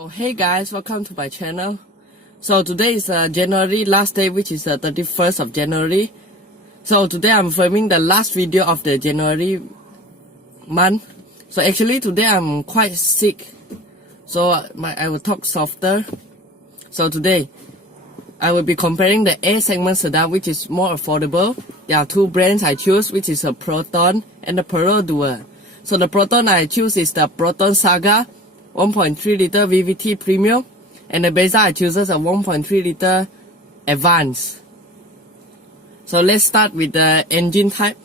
Oh, hey guys, welcome to my channel. So today is January last day, which is the 31st of January. So today I'm filming the last video of the January month. So actually today I'm quite sick, so I will talk softer. So today I will be comparing the A segment sedan, which is more affordable. There are two brands I choose, which is a Proton and the Perodua. So the Proton I choose is the Proton Saga 1.3 liter VVT Premium, and the Bezza I chooses a 1.3 liter Advance. So let's start with the engine type.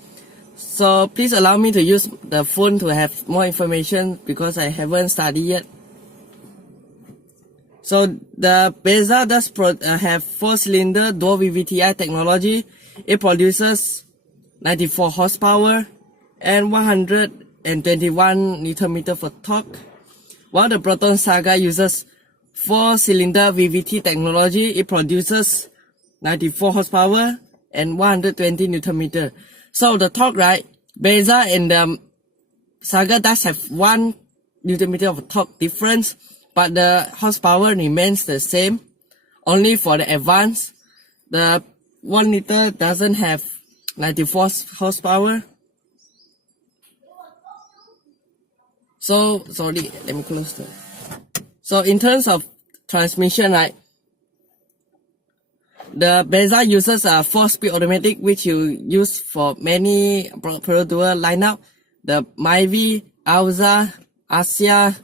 So please allow me to use the phone to have more information because I haven't studied yet. So the Bezza does have 4-cylinder dual VVTi technology. It produces 94 horsepower and 121 Nm for torque. While the Proton Saga uses 4-cylinder VVT technology, it produces 94 horsepower and 120 Nm. So the torque, right? Bezza and the Saga does have 1 Nm of torque difference, but the horsepower remains the same. Only for the Advance, the 1 liter doesn't have 94 horsepower. So, sorry, let me close that. So, in terms of transmission, right, the Bezza uses a 4-speed automatic, which you use for many Perodua lineup. The Myvi, Alza, Asia,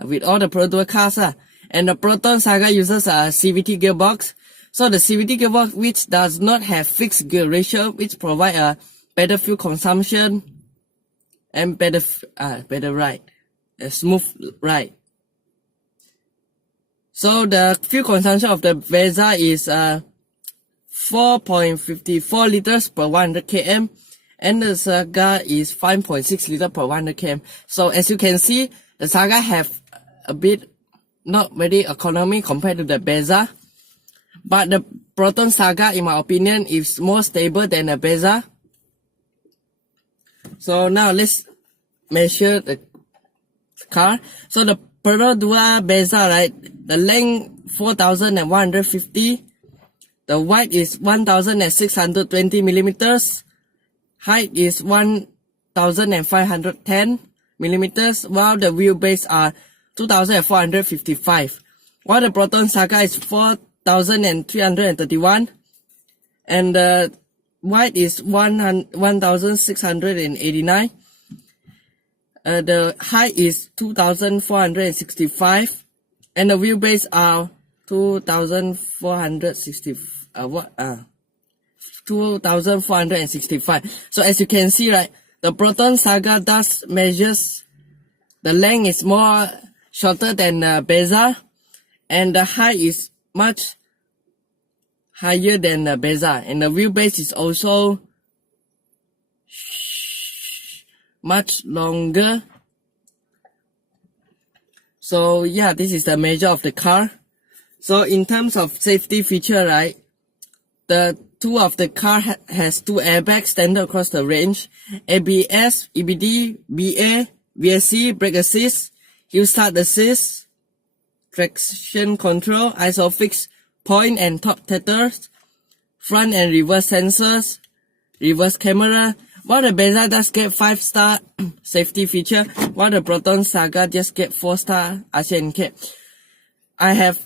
with all the Perodua cars. And the Proton Saga uses a CVT gearbox. So, the CVT gearbox, which does not have fixed gear ratio, which provide a better fuel consumption and better ride. A smooth ride. So the fuel consumption of the Bezza is 4.54 liters per 100 km, and the Saga is 5.6 liters per 100 km. So as you can see, the Saga have a bit not very economy compared to the Bezza, but the Proton Saga, in my opinion, is more stable than the Bezza. So now let's measure the car. So the Perodua Bezza, right, the length 4,150, the width is 1,620 millimeters, height is 1,510 millimeters, while the wheelbase are 2,455. While the Proton Saga is 4,331, and the width is 1,689. The height is 2,465, and the wheelbase are 2,465. So as you can see, right, the Proton Saga does measures the length is more shorter than the Bezza, and the height is much higher than the Bezza, and the wheelbase is also much longer. So yeah, this is the measure of the car. So in terms of safety feature, right, the two of the car has 2 airbags standard across the range, ABS, EBD, BA, VSC, brake assist, hill start assist, traction control, isofix point and top tethers, front and reverse sensors, reverse camera. While the Bezza does get 5-star safety feature, while the Proton Saga just get 4-star RCNK. I have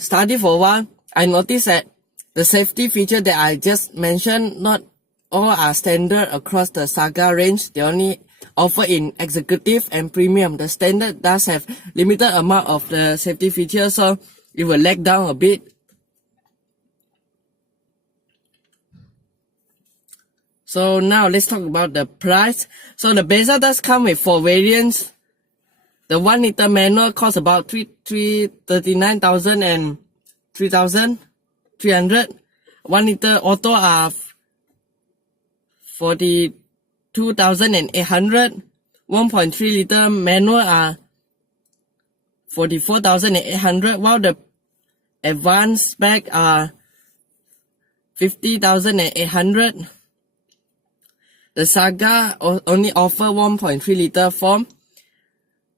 studied for a while. I noticed that the safety feature that I just mentioned, not all are standard across the Saga range. They only offer in executive and premium. The standard does have limited amount of the safety feature, so it will lag down a bit. So now let's talk about the price. So the Bezza does come with 4 variants. The 1 liter manual costs about 39,000 and 3,300. 1 liter auto are 42,800. 1.3 liter manual are 44,800, while the advanced spec are 50,800. The Saga only offer 1.3 liter form.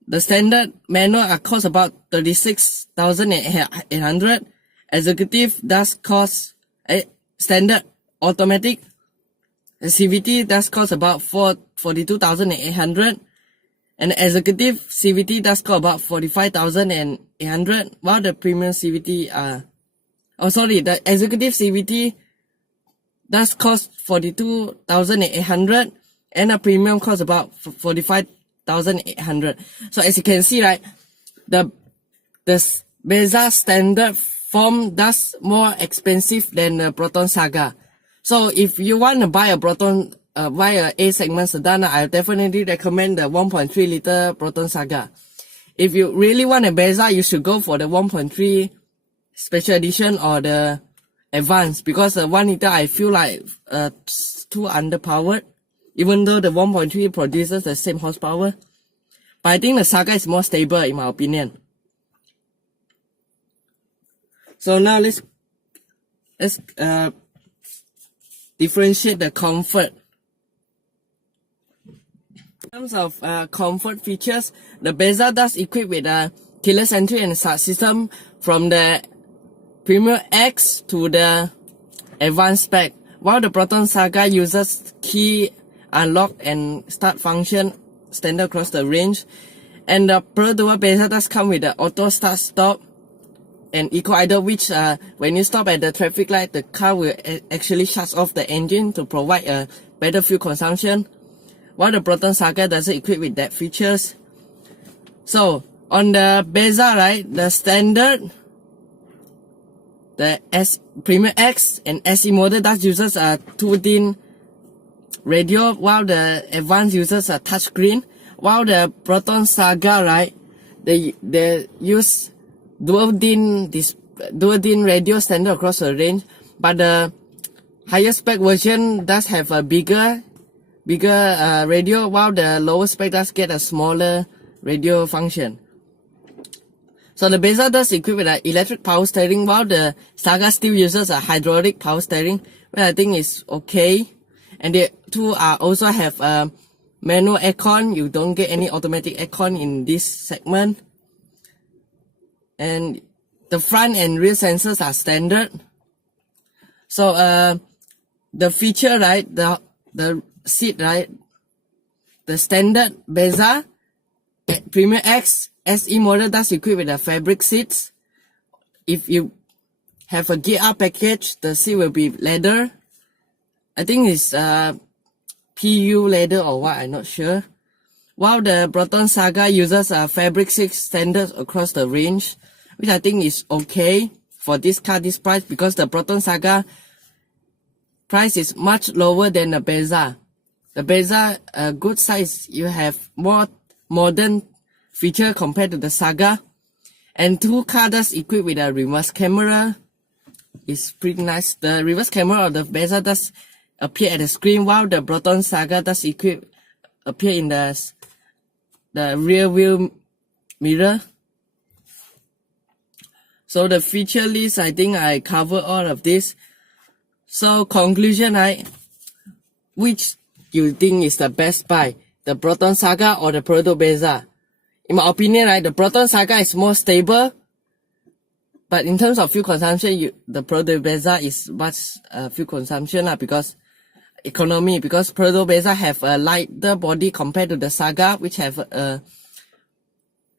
The standard manual costs about 36,800. Executive does cost standard automatic. CVT does cost about 42,800. And executive CVT does cost about 45,800. While the premium CVT the executive CVT does cost 42,800 and a premium cost about 45,800. So as you can see, right, the Bezza standard form does more expensive than the Proton Saga. So if you want to buy a Proton buy a A segment sedan, I definitely recommend the 1.3 liter Proton Saga. If you really want a Bezza, you should go for the 1.3 special edition or the advanced, because the 1 liter I feel like too underpowered, even though the 1.3 produces the same horsepower. But I think the Saga is more stable in my opinion. So now let's differentiate the comfort. In terms of comfort features, the Bezza does equip with a keyless entry and start system from the Premium X to the advanced spec, while the Proton Saga uses key unlock and start function standard across the range. And the Perodua Bezza does come with the auto start stop and eco idle, which when you stop at the traffic light, the car will actually shut off the engine to provide a better fuel consumption, while the Proton Saga doesn't equip with that features. So on the Bezza, right, the standard, the Premium X and SE model does uses a 2-DIN radio, while the advanced uses a touchscreen. While the Proton Saga, right, they use dual-DIN radio standard across the range, but the higher spec version does have a bigger radio, while the lower spec does get a smaller radio function. So the Bezza does equip with an electric power steering, while the Saga still uses a hydraulic power steering, which I think is okay. And the two also have a manual aircon. You don't get any automatic aircon in this segment. And the front and rear sensors are standard. So the feature, right, the seat, right, the standard Bezza Premium X SE model does equip with the fabric seats. If you have a gear up package, the seat will be leather. I think it's PU leather or what, I'm not sure. While the Proton Saga uses a fabric seat standard across the range, which I think is okay for this car, this price, because the Proton Saga price is much lower than the Bezza. The Bezza, good size, you have more modern feature compared to the Saga. And two cars does equipped with a reverse camera. It's pretty nice. The reverse camera of the Bezza does appear at the screen, while the Proton Saga does appear in the rear view mirror. So the feature list, I think I cover all of this. So conclusion, right? Which you think is the best buy? The Proton Saga or the Perodua Bezza? In my opinion, right, the Proton Saga is more stable. But in terms of fuel consumption, the Perodua Bezza is much fuel consumption because economy, because Perodua Bezza have a lighter body compared to the Saga, which have a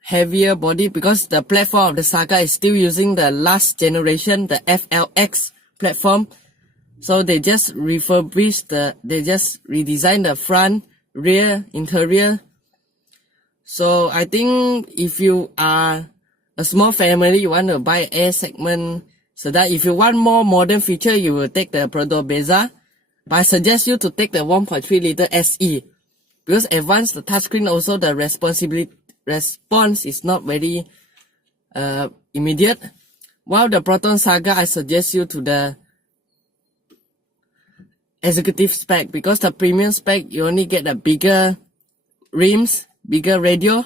heavier body, because the platform of the Saga is still using the last generation, the FLX platform. So they just they just redesigned the front, rear, interior. So I think if you are a small family, you want to buy A segment sedan, if you want more modern feature, you will take the Perodua Bezza. But I suggest you to take the 1.3 liter SE, because advanced the touchscreen, also the response is not very immediate. While the Proton Saga, I suggest you to the executive spec, because the premium spec you only get the bigger rims, bigger radio.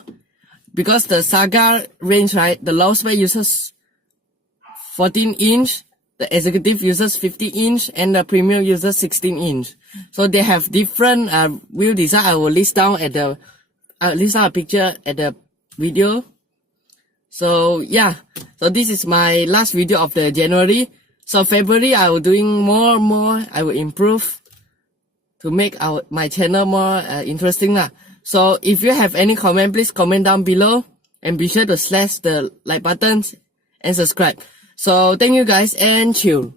Because the Saga range, right, the low spec uses 14-inch, the executive uses 50-inch, and the premium uses 16-inch. So they have different wheel design. I will list down a picture at the video. So yeah, so this is my last video of the January. So February I will doing more. I will improve to make my channel more interesting lah. So if you have any comment, please comment down below and be sure to slash the like buttons and subscribe. So thank you guys and chill.